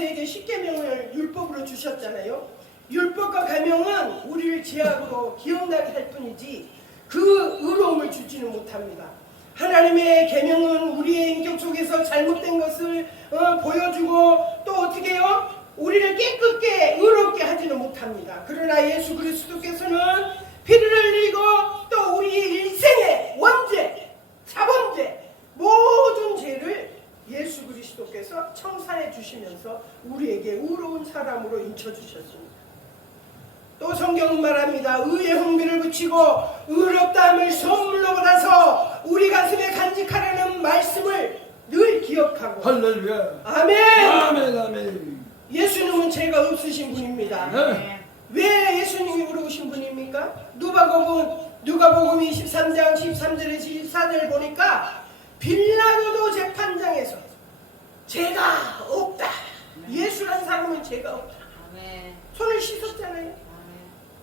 모세에게 십계명을 율법으로 주셨잖아요. 율법과 계명은 우리를 제약으로 기억나게 할 뿐이지 그 의로움을 주지는 못합니다. 하나님의 계명은 우리의 인격 속에서 잘못된 것을 어, 보여주고 또 어떻게 해요? 우리를 깨끗게 의롭게 하지는 못합니다. 그러나 예수 그리스도께서는 피를 흘리고 또 우리 일생의 원죄, 모든 죄를 예수 그리스도께서 청산 해 주시면서 우리에게 의로운 사람으로 인쳐 주셨습니다. 또 성경은 말합니다. 의의 흥미를 붙이고 의롭다함을 선물로 받아서 우리 가슴에 간직하라는 말씀을 늘 기억하고 할렐루야. 아멘. 아멘 아멘. 예수님은 죄가 없으신 분입니다. 네. 왜 예수님이 부르신 분입니까? 누가복음 누가복음 23장 13절에서 14절 보니까 빌라도도 재판장에서 사람은 죄가 없다. 아멘. 손을 씻었잖아요. 아멘.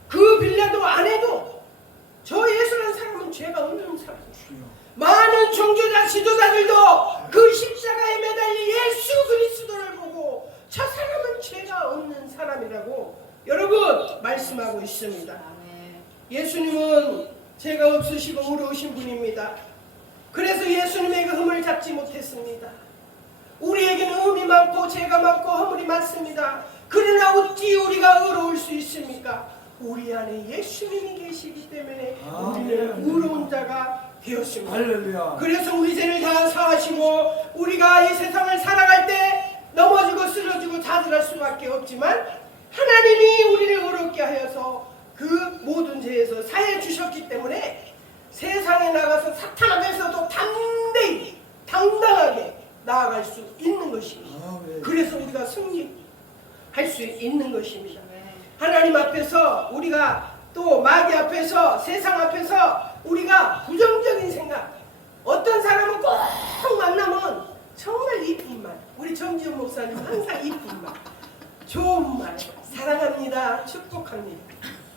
그 빌라도 안에도 저 예수란 사람은 죄가 없는 사람. 주여. 많은 종교자 지도자들도 그 십자가에 매달린 예수 그리스도를 보고 저 사람은 죄가 없는 사람이라고 여러분 말씀하고 있습니다. 아멘. 예수님은 죄가 없으시고 의로우신 분입니다. 그래서 예수님의 그 흠을 잡지 못했습니다. 우리에게는 흠이 많고 죄가 많고 허물이 많습니다. 그러나 어찌 우리가 의로울 수 있습니까? 우리 안에 예수님이 계시기 때문에 우리는. 의로운 자가 되었습니다. 할렐루야. 그래서 우리 죄를 다 사하시고 우리가 이 세상을 살아갈 때 넘어지고 쓰러지고 자살할 수밖에 없지만 하나님이 우리를 의롭게 하여서 그 모든 죄에서 사해 주셨기 때문에 세상에 나가서 사탄 앞에서도 담대히 당당하게 나아갈 수 있는 것입니다. 아멘. 그래서 우리가 승리할 수 있는 것입니다. 아멘. 하나님 앞에서 우리가 또 마귀 앞에서 세상 앞에서 우리가 부정적인 생각 어떤 사람은 꼭 만나면 정말 이쁜 말 우리 정지훈 목사님 항상 이쁜 말 좋은 말 사랑합니다 축복합니다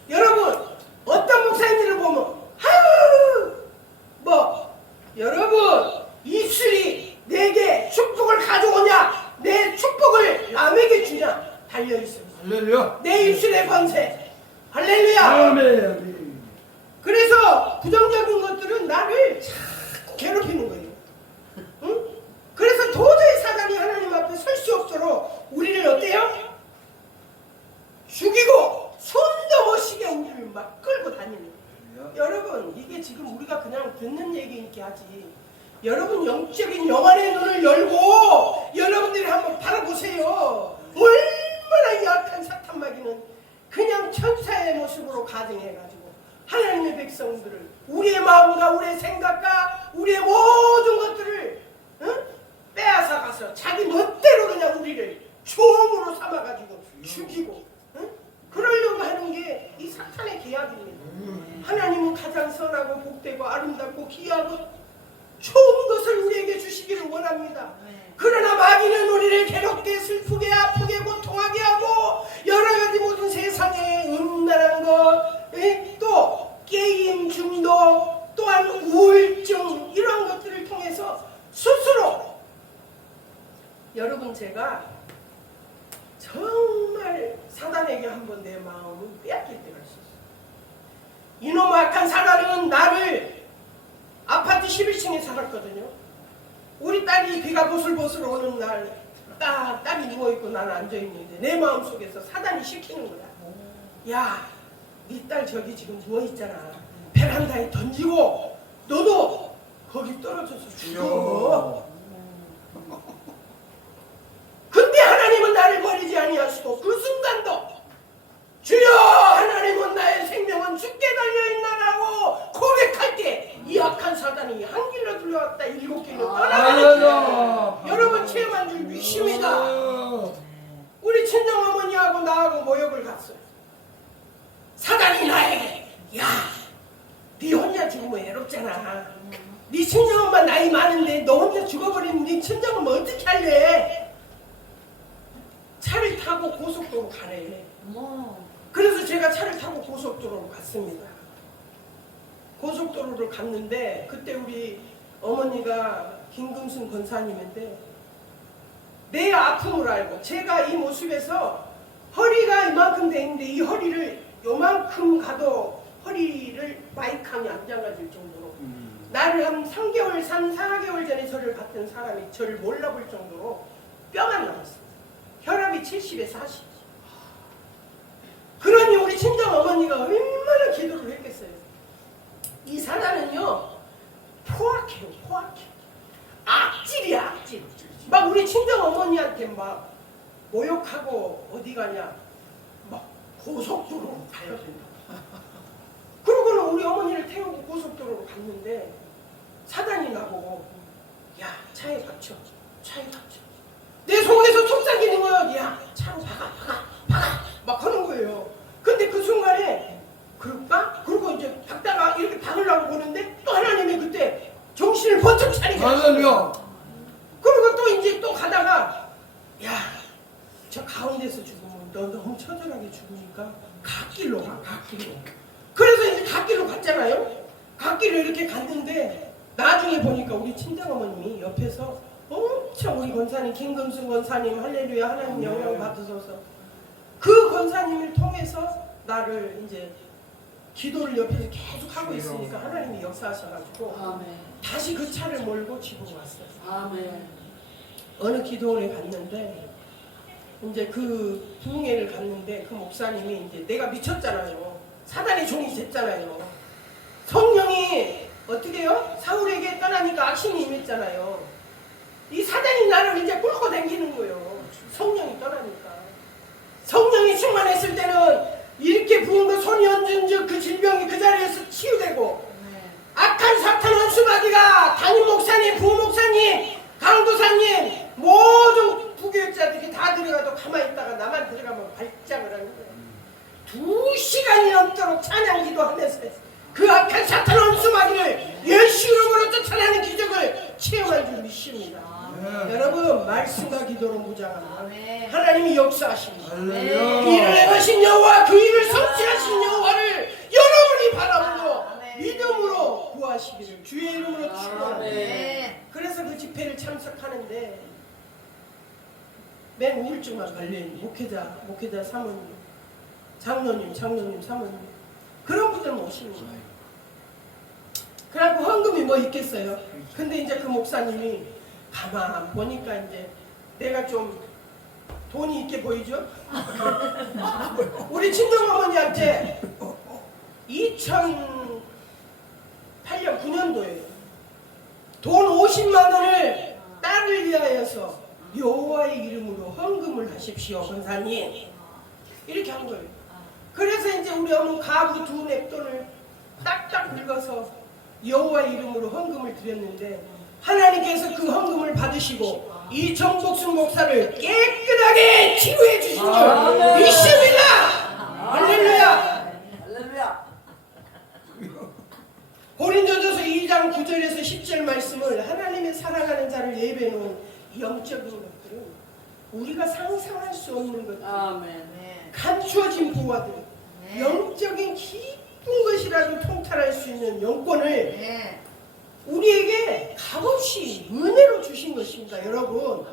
여러분 어떤 목사님들을 보면 아유 뭐 여러분 입술이 내게 축복을 가져오냐 내 축복을 남에게 주냐 달려 있습니다. 할렐루야. 내 입술의 권세. 할렐루야. 아멘 아멘. 그래서 부정적인 것들은 나를 자꾸 괴롭히는 거예요. 응? 그래서 도저히 사단이 하나님 앞에 설 수 없도록 우리를 어때요? 죽이고 손도 못 막 끌고 다니는 거예요. 여러분 이게 지금 우리가 그냥 듣는 얘기니까 하지 여러분 영적인 영안의 눈을 열고 여러분들이 한번 바라보세요 얼마나 약한 사탄 마귀는 그냥 천사의 모습으로 가정해가지고 하나님의 백성들을 우리의 마음과 우리의 생각과 우리의 모든 것들을 응? 빼앗아 가서 자기 멋대로 그냥 우리를 종으로 삼아가지고 죽이고 응? 그러려고 하는 게 이 사탄의 계약입니다 하나님은 가장 선하고 복되고 아름답고 귀하고 좋은 것을 우리에게 주시기를 원합니다. 아멘. 그러나 마귀는 우리를 괴롭게 슬프게 아프게 고통하게 하고 여러 가지 모든 세상의 음란한 것, 에? 또 게임 중독, 또한 우울증 이런 것들을 통해서 스스로 여러분 제가 정말 사단에게 한번 내 마음을 빼앗길 때가 있었어요. 이놈 악한 사단은 나를 아파트 11층에 살았거든요. 우리 딸이 비가 보슬보슬 오는 날, 딱 딸이 누워있고 나는 앉아있는데 내 마음속에서 사단이 시키는 거야. 야, 네 딸 저기 지금 누워있잖아. 베란다에 던지고 너도 거기 떨어져서 죽어. 근데 하나님은 나를 버리지 아니하시고 그 순간도 주여 하나님은 나의 생명은 죽게 달려있나라고 고백할 때 이 악한 사단이 한 길로 들려왔다 일곱 길로 떠나가는 할렐루야. 여러분 체험한 줄 믿습니다 우리 친정어머니하고 나하고 모욕을 갔어요 사단이 나에게 야네 혼자 죽으면 외롭잖아 네 친정엄마 나이 많은데 너 혼자 죽어버리면 네 친정엄마 어떻게 할래 차를 고속도로 가래 어머. 그래서 제가 차를 타고 고속도로로 갔습니다. 고속도로를 갔는데 그때 우리 어머니가 김금순 권사님인데 내 아픔을 알고 제가 이 모습에서 허리가 이만큼 돼 있는데 이 허리를 요만큼 가도 허리를 마이캉이 안 장가질 정도로 나를 한 3개월, 3, 4개월 전에 저를 봤던 사람이 저를 몰라볼 정도로 뼈가 나왔어요. 혈압이 70에 40. 어머니가 얼마나 기도를 했겠어요. 이 사단은요, 포악해요, 포악해. 악질이야, 악질. 막 우리 친정 어머니한테 막 모욕하고 어디 가냐, 막 고속도로로 된다. 그러고는 우리 어머니를 태우고 고속도로로 갔는데 사단이 나보고 야 차에 받쳐 차에 받쳐 내 속에서 속삭이는 거야 야 차로 박아 박아 박아 막 하는 거예요 근데 그 순간에 그럴까? 그러고 이제 박다가 이렇게 박으려고 보는데 또 하나님이 그때 정신을 번쩍 차리게 할렐루야. 그리고 또 이제 또 가다가 야 저 가운데서 죽으면 너 너무 처절하게 죽으니까 갓길로 가 갓길로. 그래서 이제 갓길로 갔잖아요. 갓길을 이렇게 갔는데 나중에 보니까 우리 친정어머님이 옆에서 엄청 우리 권사님 김금순 권사님 할렐루야 하나님 영광 받으소서 그 권사님을 통해서 나를 이제 기도를 옆에서 계속 하고 있으니까 하나님이 역사하셔가지고 아멘. 다시 그 차를 몰고 집으로 왔어요. 아멘. 어느 기도원에 갔는데 이제 그 부흥회를 갔는데 그 목사님이 이제 내가 미쳤잖아요. 사단의 종이 됐잖아요. 성령이 어떻게 해요? 사울에게 떠나니까 악신이 임했잖아요. 이 사단이 나를 이제 끌고 다니는 거예요. 성령이 떠나니까. 성령이 충만했을 때는 이렇게 부은 거 손이 얹은 즉그 질병이 그 자리에서 치유되고 악한 사탄 원수마귀가 담임 목사님, 부목사님, 강도사님 모든 부교육자들이 다 들어가도 가만히 있다가 나만 들어가면 발작을 하는 거예요. 두 시간이 넘도록 찬양 기도하면서 그 악한 사탄 원수마귀를 예수 이름으로 쫓아내는 기적을 체험할 줄 믿습니다. 네. 여러분 말씀과 기도로 무장합니다. 아멘. 하나님이 역사하십니다. 할렐루야. 일을 행하신 여호와 그 일을 성취하신 여호와를 여러분이 바라보고 아멘. 믿음으로 구하시기를 주의 이름으로 축원합니다. 아멘. 그래서 그 집회를 참석하는데 맨 우울증만 걸린 목회자, 목회자 사모님, 장로님, 장로님, 사모님 그런 분들 모시는 거예요. 그래갖고 헌금이 뭐 있겠어요. 근데 이제 그 목사님이 가만 보니까 이제 내가 좀 돈이 있게 보이죠? 우리 친정어머니한테 2008년 9년도에요. 돈 50만 원을 딸을 위하여서 여호와의 이름으로 헌금을 하십시오, 권사님. 이렇게 한 거예요. 그래서 이제 우리 어머니 가구 두 넥돈을 딱딱 긁어서 여호와의 이름으로 헌금을 드렸는데 하나님께서 그 헌금을 받으시고 이 정복순 목사를 깨끗하게 치유해 주신 줄 아멘. 믿습니다. 할렐루야. 할렐루야. 고린도전서 2장 9절에서 10절 말씀을 하나님의 사랑하는 자를 놓은 영적인 것들은 우리가 상상할 수 없는 것들. 감추어진 보화들 네. 영적인 깊은 것이라도 통찰할 수 있는 영권을 네. 우리에게 값없이 은혜로 주신 것입니다 여러분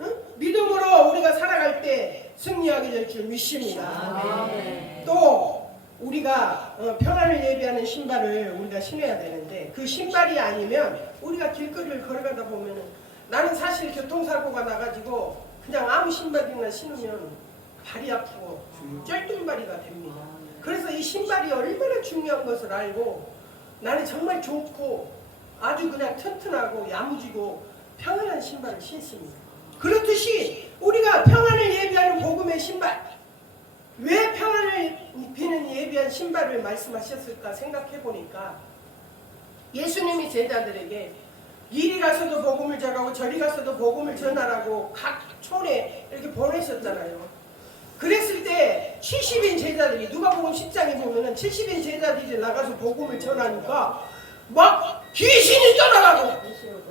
응? 믿음으로 우리가 살아갈 때 승리하게 될 줄 믿습니다 아멘. 또 우리가 어, 평안을 예비하는 신발을 우리가 신어야 되는데 그 신발이 아니면 우리가 길거리를 걸어가다 보면은 나는 사실 교통사고가 나가지고 그냥 아무 신발이나 신으면 발이 아프고 쩔뚝발이가 됩니다. 그래서 이 신발이 얼마나 중요한 것을 알고 나는 정말 좋고 아주 그냥 튼튼하고 야무지고 평안한 신발을 신습니다. 그렇듯이 우리가 평안을 예비하는 복음의 신발 왜 평안을 입히는 예비한 신발을 말씀하셨을까 생각해 보니까 예수님이 제자들에게 이리 가서도 복음을 전하고 저리 가서도 복음을 전하라고 각 촌에 이렇게 보내셨잖아요. 그랬을 때 70인 제자들이 누가복음 10장에 보면은 70인 제자들이 나가서 복음을 전하니까 막 귀신이 떠나가고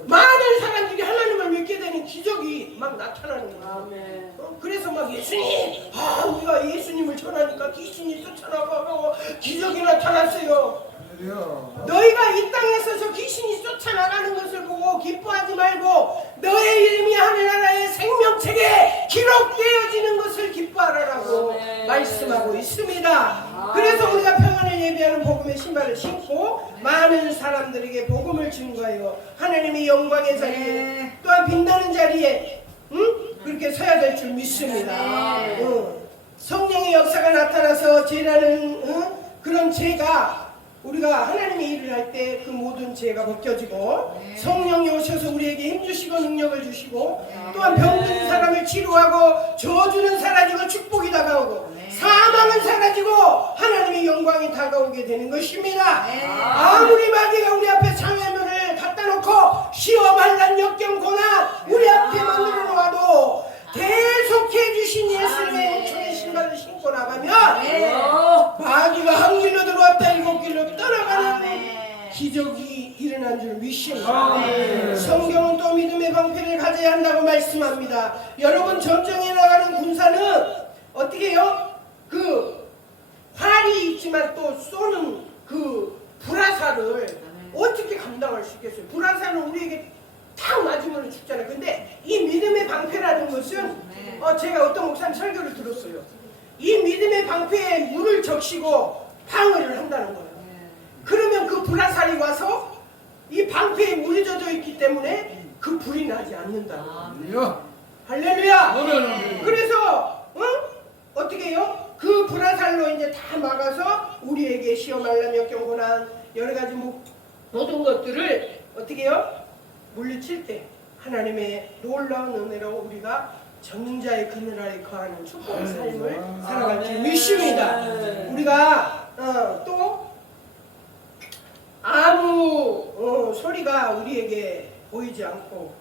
많은 사람들이 하나님을 믿게 되는 기적이 막 나타나는 거예요. 아멘. 어, 그래서 막 예수님, 아 우리가 예수님을 전하니까 귀신이 쫓아나가고 기적이 나타났어요. 너희가 이 땅에서 저 귀신이 쫓아나가는 것을 보고 기뻐하지 말고 너의 이름이 하늘나라의 생명책에 기록되어지는 것을 기뻐하라라고 아멘. 말씀하고 있습니다. 그래서 복음의 신발을 신고 많은 사람들에게 복음을 증거하여 하나님의 영광의 자리에 네. 또한 빛나는 자리에 응? 그렇게 서야 될 줄 믿습니다. 네. 응. 성령의 역사가 나타나서 죄라는 응? 그런 죄가 우리가 하나님의 일을 할 때 그 모든 죄가 벗겨지고 네. 성령이 오셔서 우리에게 힘주시고 능력을 주시고 네. 또한 병든 사람을 치료하고 저주는 사라지고 축복이 다가오고 네. 사망은 사라지고 하나님의 영광이 다가오게 되는 것입니다. 네. 아무리 마귀가 우리 앞에 장애물을 갖다 놓고 시험 한란 역경 고난 우리 앞에 만들어 놓아도 계속해 주신 예수님의 아멘. 은총의 신발을 신고 나가면 네. 마귀가 한 길로 들어왔다 일곱 길로 떠나가는 아멘. 기적이 일어난 줄 믿습니다. 성경은 또 믿음의 방패를 가져야 한다고 말씀합니다. 여러분 전쟁에 나가는 군사는 어떻게 해요? 그 있지만 또 쏘는 그 불화살을 어떻게 감당할 수 있겠어요? 불화살은 우리에게 탁 맞으면 죽잖아요. 근데 이 믿음의 방패라는 것은 네. 어, 제가 어떤 목사님 설교를 들었어요. 이 믿음의 방패에 물을 적시고 방어를 한다는 거예요. 그러면 그 불화살이 와서 이 방패에 물이 젖어 있기 때문에 그 불이 나지 않는다. 할렐루야. 할렐루야! 아멘. 그래서 어? 어떻게 해요? 그 불화살로 이제 다 막아서 우리에게 시험할란 역경 고난 여러 가지 모- 모든 것들을 어떻게 해요? 물리칠 때 하나님의 놀라운 은혜로 우리가 전능자의 그늘 아래 거하는 축복의 삶을 살아갈 줄 믿습니다. 우리가 어, 또 아무 어, 소리가 우리에게 보이지 않고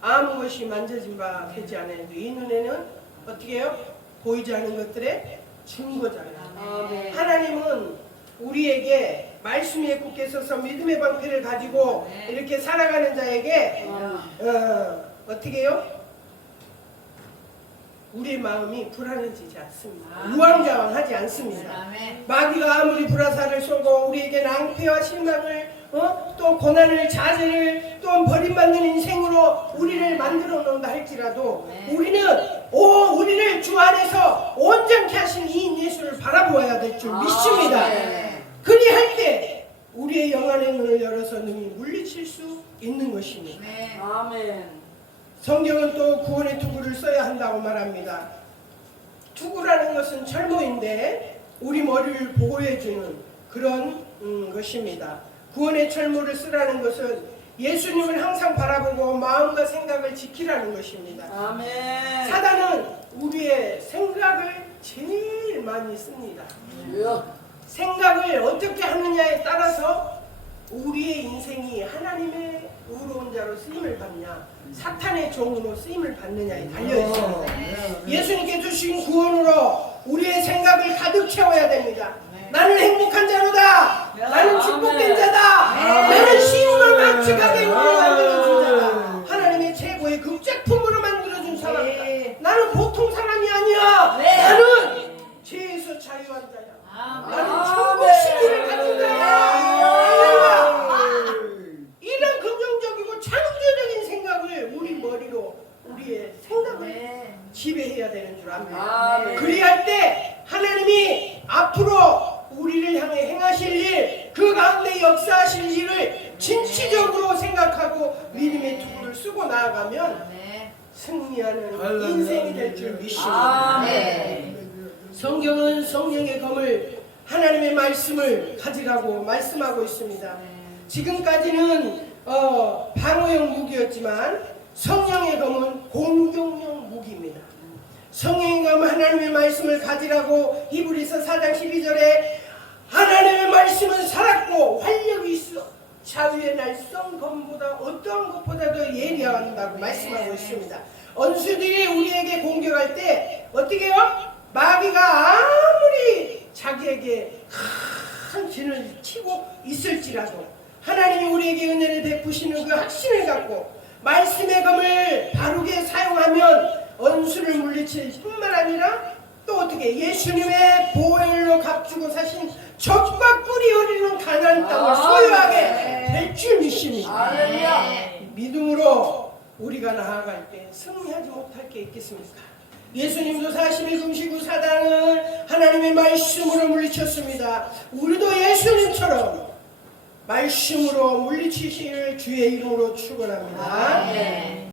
아무 것이 만져진 바 되지 않아도 이 눈에는 어떻게 해요? 보이지 않는 것들의 증거잖아요. 아멘. 하나님은 우리에게 말씀에 굳게 서서 믿음의 방패를 가지고 네. 이렇게 살아가는 자에게 어, 어떻게 해요? 우리의 마음이 불안해지지 않습니다. 아멘. 우왕좌왕하지 않습니다. 아멘. 마귀가 아무리 불화살을 쏘고 우리에게 낭패와 실망을 어? 또 고난을 자제를 또 버림받는 인생으로 우리를 만들어 놓는다 할지라도 네. 우리는 오 우리를 주 안에서 온전케 하신 이 예수를 바라보아야 될 줄 믿습니다. 네. 그리할 때 우리의 영안의 눈을 열어서 능히 물리칠 수 있는 것입니다. 네. 아멘. 성경은 또 구원의 투구를 써야 한다고 말합니다. 투구라는 것은 철모인데 우리 머리를 보호해주는 그런 음, 것입니다. 구원의 철모를 쓰라는 것은 예수님을 항상 바라보고 마음과 생각을 지키라는 것입니다. 아멘. 사단은 우리의 생각을 제일 많이 씁니다. 생각을 어떻게 하느냐에 따라서 우리의 인생이 하나님의 의로운 자로 쓰임을 받냐 사탄의 종으로 쓰임을 받느냐에 달려 있습니다. 예수님께 주신 구원으로 우리의 생각을 가득 채워야 앞으로 우리를 향해 행하실 일, 그 가운데 역사하실 일을 진취적으로 생각하고 믿음의 투구를 쓰고 나아가면 네. 승리하는 인생이 될 줄 믿습니다. 아멘. 성경은 성령의 검을 하나님의 말씀을 가지라고 말씀하고 있습니다. 지금까지는 어, 방어용 무기였지만 성령의 검은 공격용 무기입니다. 성령의 하나님의 말씀을 가지라고 히브리서 4장 12절에 하나님의 말씀은 살았고 활력이 있어 자유의 날성 검보다 어떠한 것보다도 예리한다고 말씀하고 있습니다. 언수들이 우리에게 공격할 때 어떻게 해요? 마귀가 아무리 자기에게 큰 진을 치고 있을지라도 하나님이 우리에게 은혜를 베푸시는 그 확신을 갖고 말씀의 검을 바르게 사용하면 언수를 물리칠 뿐만 아니라 또 어떻게 예수님의 보혈로 값주고 사신 적과 꿀이 흐르는 가나안 땅을 아, 소유하게 네. 될줄 믿습니다. 네. 믿음으로 우리가 나아갈 때 승리하지 못할 게 있겠습니까? 예수님도 40일 금식 후 사단을 하나님의 말씀으로 물리쳤습니다. 우리도 예수님처럼 말씀으로 물리치실 주의 이름으로 축원합니다. 네.